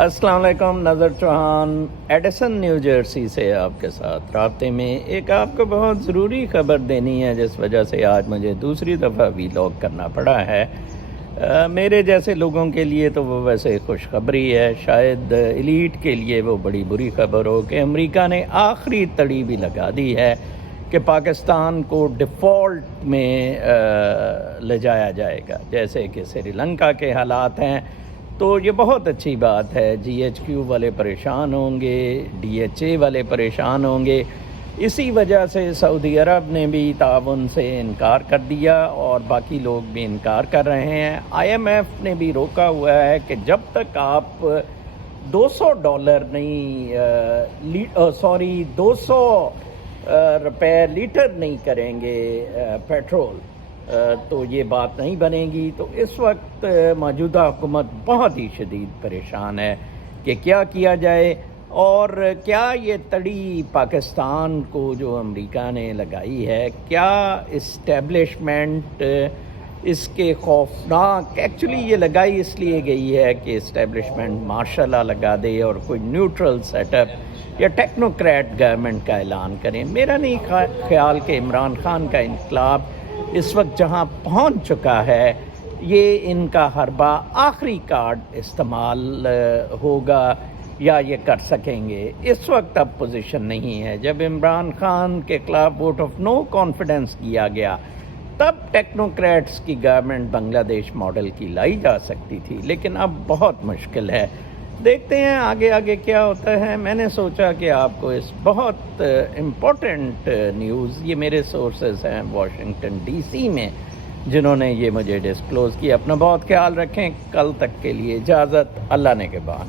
السلام علیکم، نظر چوہان ایڈیسن نیو جرسی سے آپ کے ساتھ رابطے میں ایک آپ کو بہت ضروری خبر دینی ہے، جس وجہ سے آج مجھے دوسری دفعہ ویلاگ کرنا پڑا ہے۔ میرے جیسے لوگوں کے لیے تو وہ ویسے خوشخبری ہے، شاید ایلیٹ کے لیے وہ بڑی بری خبر ہو کہ امریکہ نے آخری تڑی بھی لگا دی ہے کہ پاکستان کو ڈیفالٹ میں لے جایا جائے گا، جیسے کہ سری لنکا کے حالات ہیں۔ تو یہ بہت اچھی بات ہے، جی ایچ کیو والے پریشان ہوں گے، ڈی ایچ اے والے پریشان ہوں گے۔ اسی وجہ سے سعودی عرب نے بھی تعاون سے انکار کر دیا اور باقی لوگ بھی انکار کر رہے ہیں۔ آئی ایم ایف نے بھی روکا ہوا ہے کہ جب تک آپ $200 نہیں $200 لیٹر نہیں کریں گے پیٹرول تو یہ بات نہیں بنے گی۔ تو اس وقت موجودہ حکومت بہت ہی شدید پریشان ہے کہ کیا کیا جائے، اور کیا یہ تڑی پاکستان کو جو امریکہ نے لگائی ہے، کیا اسٹیبلشمنٹ اس کے خوفناک، ایکچولی یہ لگائی اس لیے گئی ہے کہ اسٹیبلشمنٹ مارشل لا لگا دے اور کوئی نیوٹرل سیٹ اپ یا ٹیکنوکریٹ گورنمنٹ کا اعلان کریں۔ میرا نہیں خیال کہ عمران خان کا انقلاب اس وقت جہاں پہنچ چکا ہے، یہ ان کا حربہ آخری کارڈ استعمال ہوگا یا یہ کر سکیں گے۔ اس وقت اب پوزیشن نہیں ہے۔ جب عمران خان کے خلاف ووٹ آف نو کانفیڈنس کیا گیا، تب ٹیکنوکریٹس کی گورنمنٹ بنگلہ دیش ماڈل کی لائی جا سکتی تھی، لیکن اب بہت مشکل ہے۔ دیکھتے ہیں آگے کیا ہوتا ہے۔ میں نے سوچا کہ آپ کو اس بہت امپورٹنٹ نیوز، یہ میرے سورسز ہیں واشنگٹن ڈی سی میں جنہوں نے یہ مجھے ڈسکلوز کیا۔ اپنا بہت خیال رکھیں۔ کل تک کے لیے اجازت، اللہ نے کے بعد۔